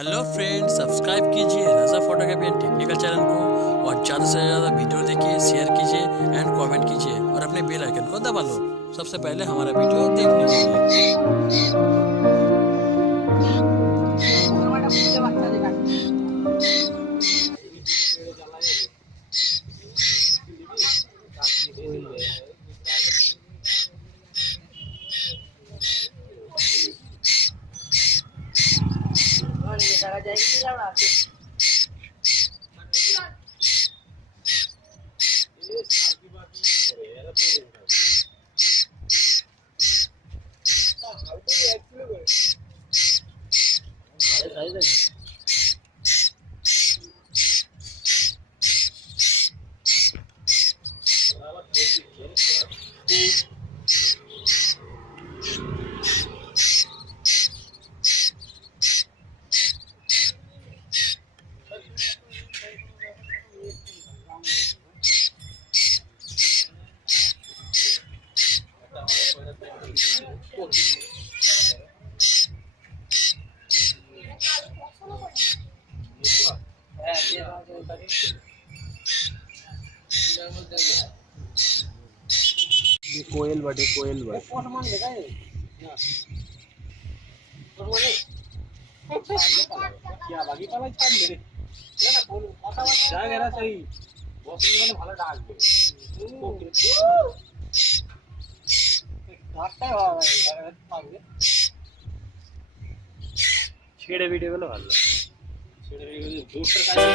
Hello friends, subscribe कीजिए रजा photography and technical channel को और ज़्यादा से ज़्यादा वीडियो देखिए, शेयर कीजिए एंड कमेंट कीजिए और अपने बेल आइकन को दबा लो सबसे पहले हमारा वीडियो देखने के लिए। कोयल बटे कोयल बट বাকি পালাই ছাড়লে রে না কোন কথা বলা যায় এরা সেই বসনি মানে ভালো ডাকবে ডাকটাই হবে ঘরে থাকবে ছেড়ে ভিডিও গুলো ভালো লাগবে ছেড়ে ভিডিও জোরটার কাজ